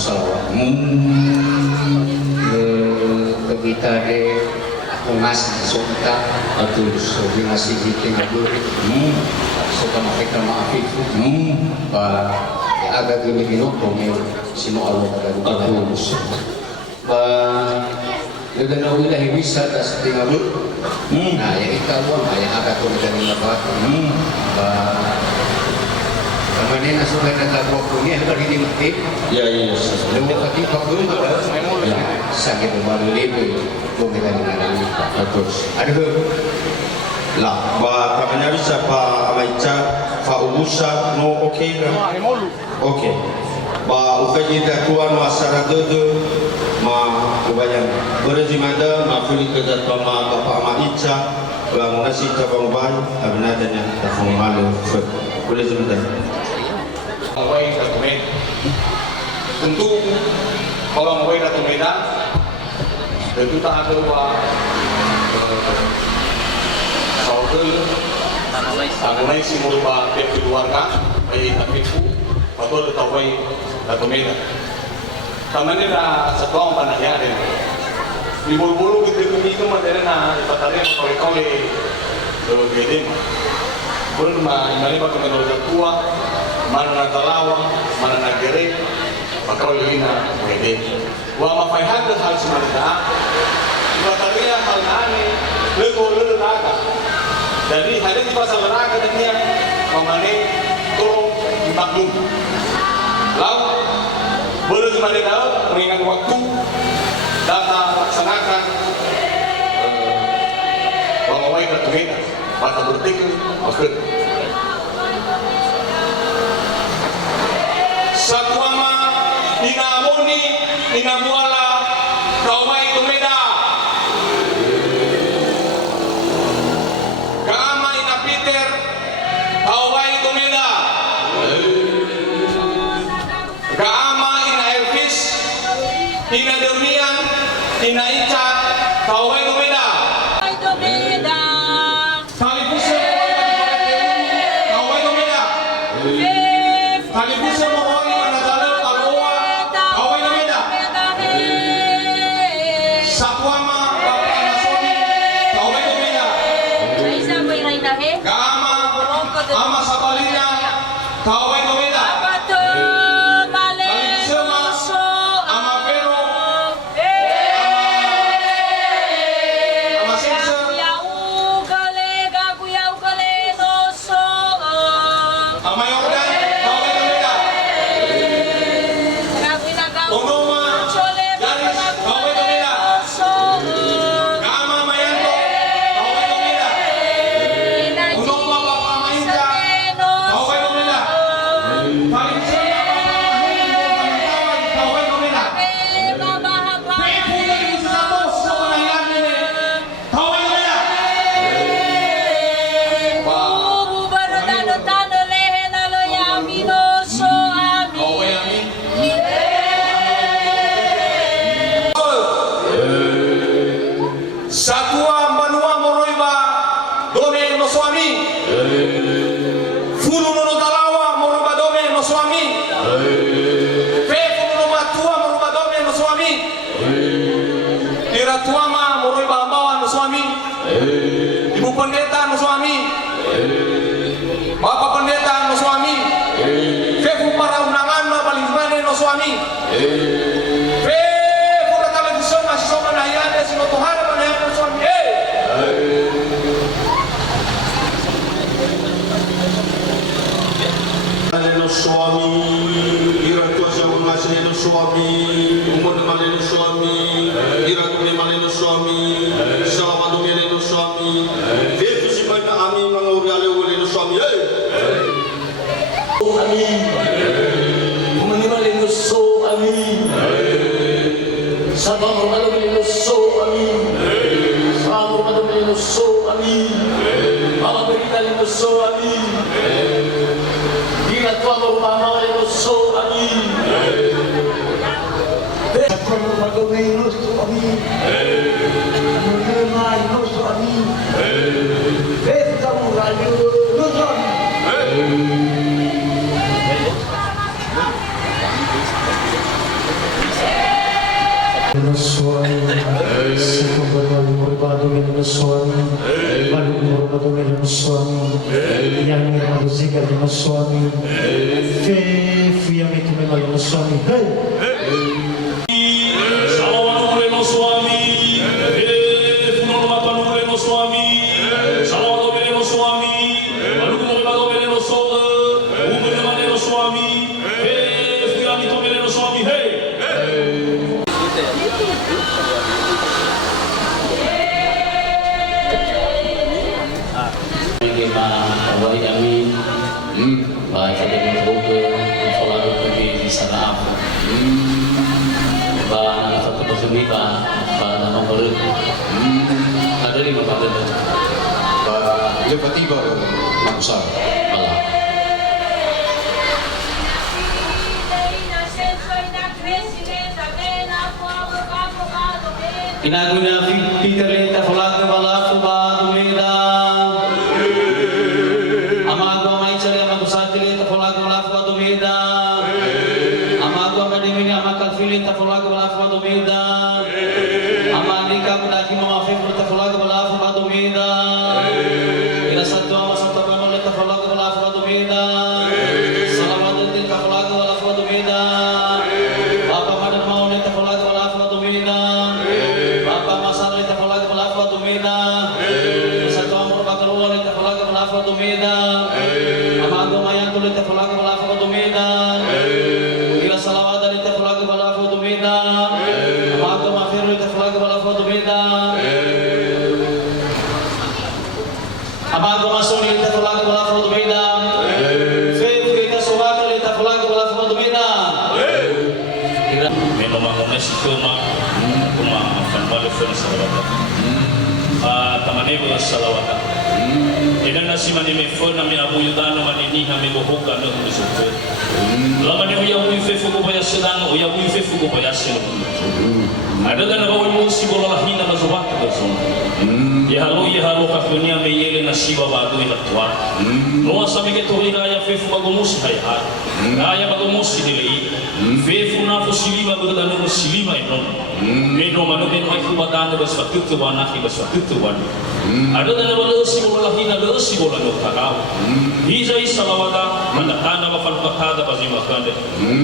salawat. Kita de ako ngasih sota atau sobi ngasih jiting aku. Soka makita maafin. Agak gini nongkrong sino Allah pada tulus. Dengan wilayah bisa tas tinggal. Nah yang ikaw yang agak tuh dari apa? Kemarin nasukai kata bloknya hari ini mati. Ya. Lewat kaki pakul sakit baru lebih kita dengan terus. Aduh. Lah, namanya bisa Pak Amaica, Pak Ubusa, no oke kan? Oke. Pak ukaji dakuan wasara gede, ma kebayang berjimada, ma fuli kerja sama Bapak Amaica, bang nasi cabang bay, abnadanya tafung malu, boleh sebentar. Awai Ratu Medan. Tentu kalau Awai Ratu Medan tentu tak ada saudara si merubah pihak keluarga bayi takiku betul Awai Ratu Medan. Tamannya dah sekolah panahnya ada. Di bulu-bulu gitu itu materi na ibaratnya kole-kole gede. Pun mah ini pakai menurut tua. Mana na talawa, mana na gere, maka ulina gede. Wa mafaihan dan hal semata. Ibaratnya hal nane, lego naga. Jadi hari di pasal naga dan dia memane tolong dimaklum. Lalu boleh semade tahu mengingat waktu data laksanakan pengawai kerja maka bertikel maksud. Sakuama inamuni inamuala kawai tumeda kama ina Peter kawai tumeda kama ina Elvis ina Demian ina Ica kawai tumeda kawai tumeda Ibu pendeta no suami, Bapak pendeta no suami, Fefu para undangan no paling mana no suami, Fefu na televisi masih sama na yan si no Tuhan na yan no suami, no suami, iratu asa mengasih no suami, umur mana no suami, iratu mana no suami, selamat no suami, suami, sekumbar wali murid dengan suami, wali murid dengan suami, yang memang zikir dengan suami, fefu yang itu memang dengan suami. Baik amin. Baik ada mencoba selalu pergi di sana apa. Bah satu persemi bah nama baru. Ada 5 pada tu. Bah lepas tiba maksud. Malah. Inaguna fikir lenta falak balak ba dumeda. Ina nasi mani me fona me abu yudano mani ni ha me bohoka me kusuko. Lama ni uya uyu fefu ko paya sedang uya uyu fefu ko paya selo. Ada dan bawa ibu si bola hina mazubak bersama. Ya halo ka dunia me yele nasi baba tu ina tua. No asame ke tori ya fefu bagomus hai ha. Ya bagomus dilei. Fefu na fo silima berdan no silima ino. Me no manu me no ku badan baswatu tu wana ki baswatu tu wana. Ada dan bawa si bola hina si bola no takau. Hizai salawata mandakana mafalqata bazimakande.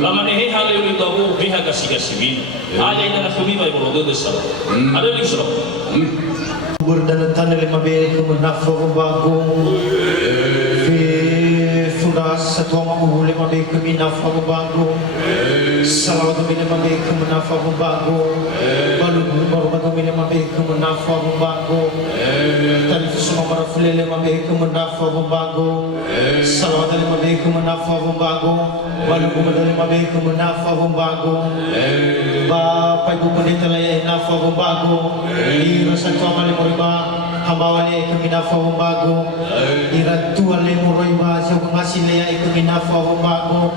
Lama ni he hale uli dawu biha gasi-gasi. Aya ina khumi bai bola do sala. Ada lagi sala. Berdana tanah 5 beri kemenafa bagong. Funda satu mahu 5 beri kemenafa bagong. Salawat beri 5 beri kemenafa bagong. Balu baru baru beri 5 beri kemenafa bagong. Tarif semua marafule 5 beri kemenafa bagong. Salawat 5 beri kemenafa bagong. Balu baru 5 beri kemenafa bagong. Bapak ibu pendeta layak nafa bagong. Ira satu amal moriba hambawale keminafa bagong. Ira tua le moriba siapa ngasih layak keminafa bagong.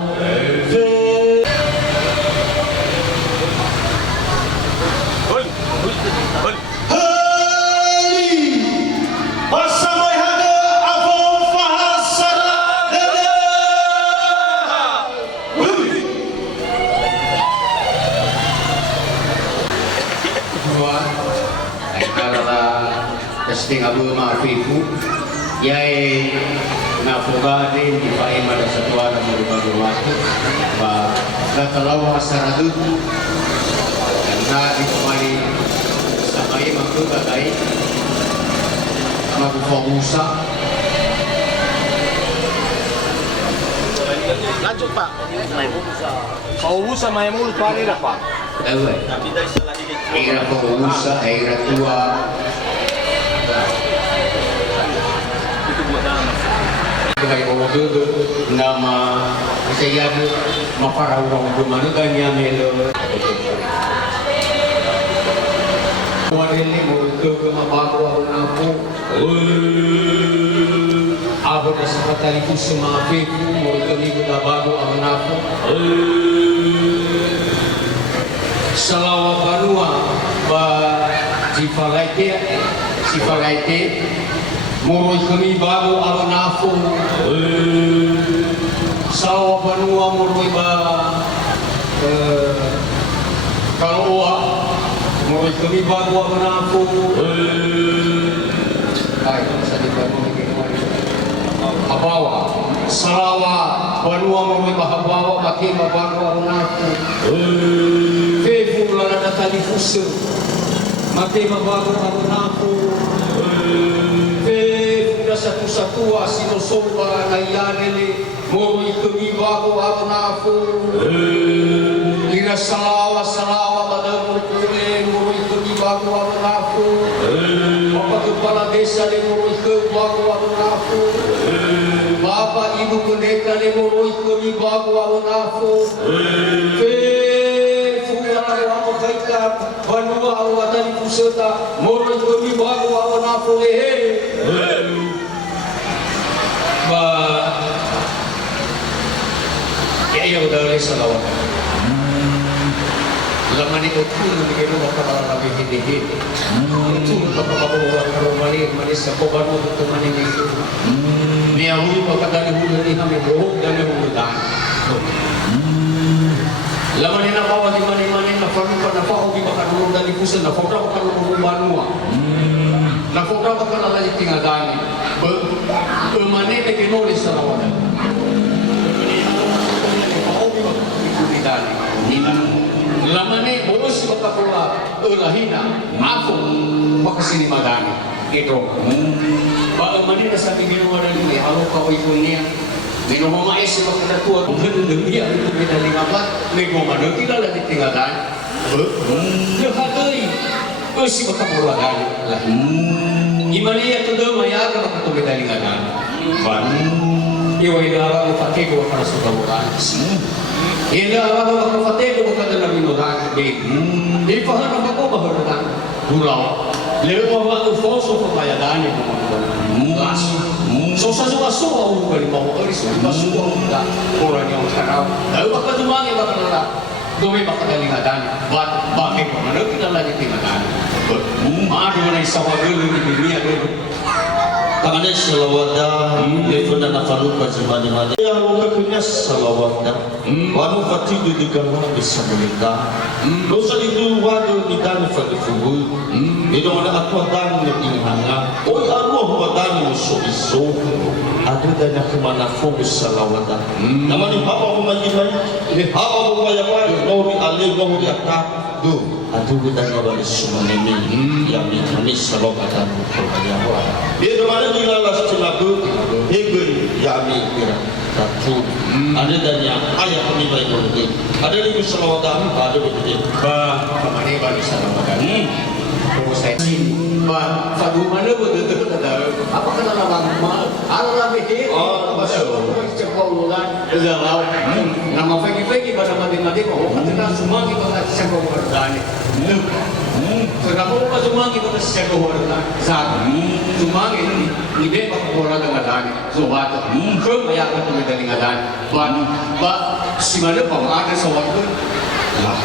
Testing abu maafifu yai nafugade di faima da satwa da berbagai waktu ba gatalau asaradu karena di kemari sampai makhluk bagai mabu fokusa Lanjut Pak. Pausa may mulut pari na Pak. ewe ira fokusa ira tua Kaya order nama saya maparau orang mana kanya melo. Wadili order ke maparu aku napu. Aku dah sempat telefon sama Fifu order ni kita baru aku napu. Salawat banua ba sifalaite Moroy kami bago ang nafo. Sawa panua moroy ba kaloa Moroy kami bago ang nako. Ay, sa di ba mo Habawa, Sarawa, Banua Moroy Mahabawa, Makima bago ang nako. Fefu la na talifuso. Makima bago ang nako. Fefu na sa tusatua sinosomba na yanele. Moroy kami bago ang nako. Lina salawa madamul kule moroy kami bago ang nako. Kepala desa ni moroy kami bago ang nako. Bapak ibu pendeta ni moroy kami bago ang nako. Fungala ang kaita banua ang watan pusata moroy kami bago ang nako Ba ya udah salawat. Laman itu pun begitu bakal kami hidup. Itu bakal bawa karomali manis sekobar untuk teman ini. Dia hui bakal dari hulu ini kami bohong dan mengulang. Laman ini bawa di mana na faru pada fahu di bakal dulu dari pusat na faru bakal dulu banua. Na faru bakal lagi tinggal dani. Bermane bekenoli salawat. Lamane bos bakapula ulahina aku makasini madani gitu. Baga manina sa tingin mo na ni halo ka oy kunya. Dino mo maisi makatatua kung dia itu kita lingapat nego mano kilala di tingatan. Yo hatoi osi bakapula dani lah. Imani itu do maya ka bakatu kita lingatan. Ban. Iwa idara mo patego para sa kaburan. Ila apa fatego ko kada lang minuhan di. Di pa na ako bahuratan. Gulaw. Leo ba ang foso ko payadan ni mga. So sa suwa ko ni mo ko ris ba suwa da ora niya taraw. Dahil baka dumangi baka nala. Dumi baka dalingatan. Bakit ko man kinala ni tingatan. Maado na isa wa gulo ni dunia gulo. Tangannya salawada, level dan nafaru bajimani mani. Yang lokasinya salawada, wanu fatidu di kamar bisa menikah. Dosa itu wadu di tanah fatifu. Itu mana aku dan inhanga. Oh aku dan musuh isu. Ada dan aku mana fokus salawada. Namanya apa majimani? Apa majimani? Nori alih nori atak. Do. Atu kita ngabali semua ini yang kami salawada berkaya. Dia mana di lalas celabu, hegel yami kira satu. Ada dan yang ayah kami baik berhenti. Ada di salawada, ada berhenti. Ba, kami balik salawada ni. Proses ba, fadu mana betul ada. Apa kata nama mal? Allah mikir. Oh, betul. Cepat ulang. Lalau. Nama fegi pada mati ko. Kata semua kita nak cepat berdan. Kenapa kita semua kita cepat berdan? Saat semua ini ibe pak bola dengan dan. Sobat. Kau bayar kita dengan dan. Ba, si mana ada sobat tu? Lah,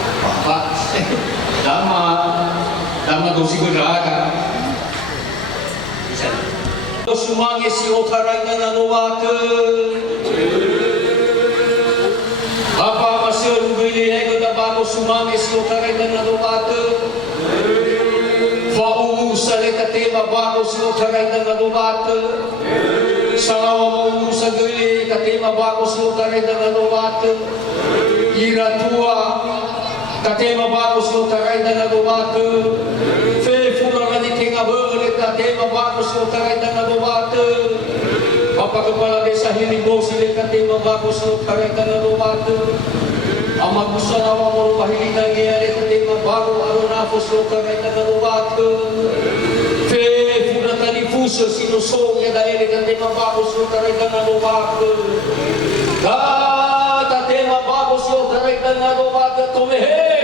Pak. Dama dosi berada. Dosumangi si otarai na novate. Apa masih ungguili ego da babo sumangi si otarai na novate. Fau sale katema babo si otarai na novate. Salawa mau sagili katema babo si otarai na novate. Ira tua katema babo si otarai na novate. Tema bagus utara dan nabawate. Bapak Kepala Desa Hilimbo silakan tema bagus utara dan nabawate. Amat musalawa merubah hilingan ada tema baru arunafus utara dan nabawate. Fe furata difuso sinusong ya daya dengan tema bagus utara dan nabawate. Kata tema bagus utara dan nabawate tumehe.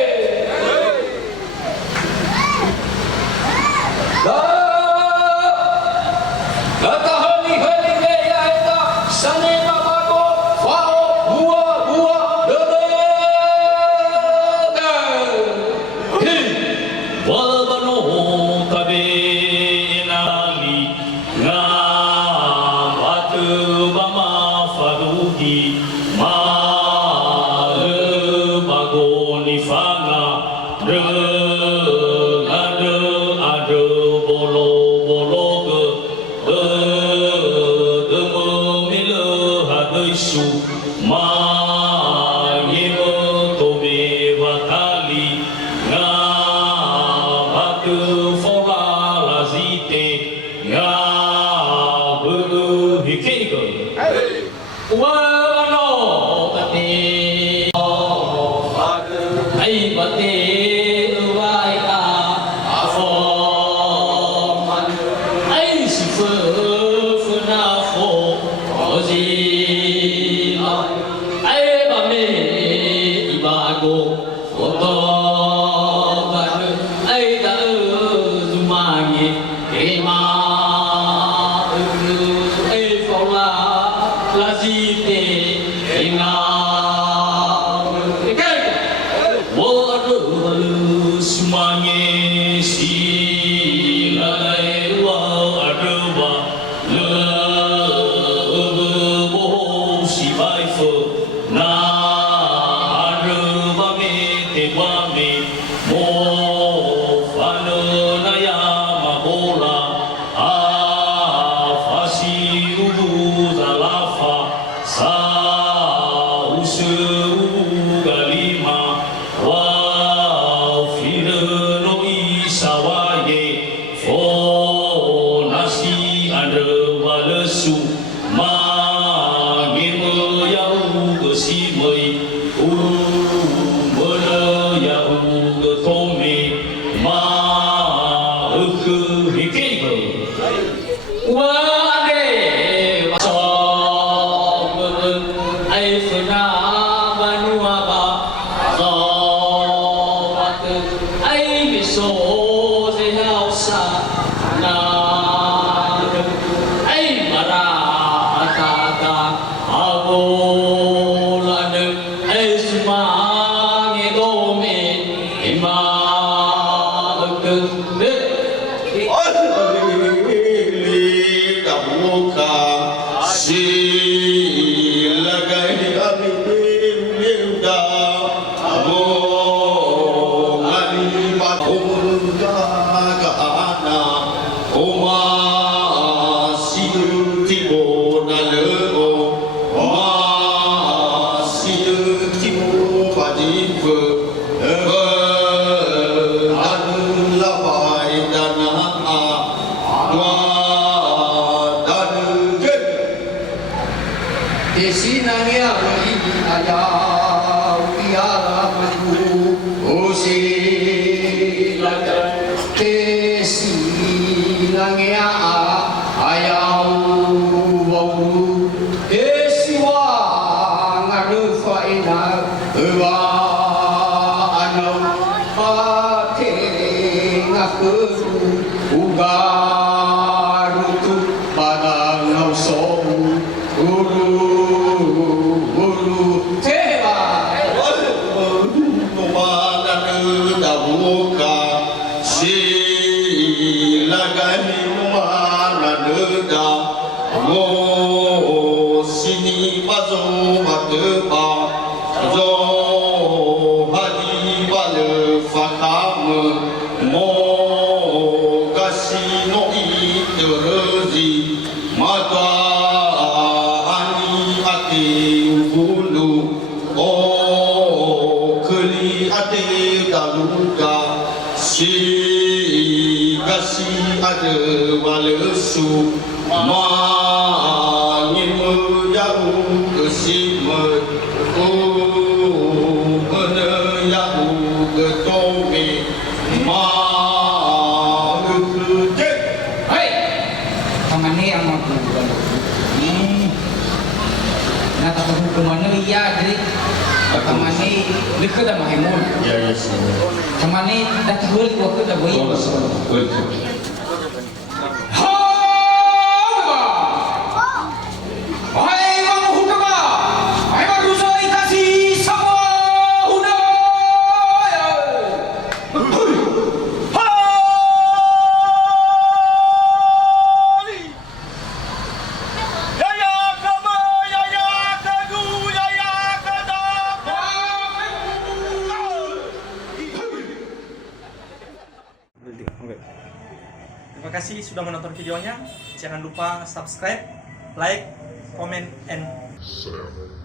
atu fola lazite ya buru hikiko wa no tate ai bate vai ta afo man ai si fu na fo ozi ai ba me ba go oto ai da zumagi ema ai fola lazite ina semuanya silai wa adwa lebo si bai fo na adwa me te wa me mo fano na ya ma bola a fasiru zalafa sa usu galima wa sawaye fo nasi ada walesu ma gemo yau gesi mai mana yau getome ma ke hikiko wa ade so ai fena banua ba so ai biso sa na ai mara atata abolan ai sma nge dome ima ke Li kabuka si lagai amin da abo ngani matunda ka ana oma sinti bona leo ma sinti mo padive an la bai dana wa dan gen Desinangnya ini ayah tiara maju usilakan desinangnya ayah wau desiwa ngadu faina wa anau pate ngaku ugarutu pada ngau so Guru Teva dabuka silagani manada mo sini pazo mateba zo hadi bal fakam mo kasino iterzi mata ani ati ulu o keli ate daluga si kasi ada walesu ma ngimu yahu kesime o mana yahu ketome ma ke Hei Kamane ang magbubulan Natapahu kumano iya Jadi Kamane Likod ang mahimol ya yes Kamane Datahul ko ako dagoy Terima kasih sudah menonton videonya. Jangan lupa subscribe, like, comment, and share.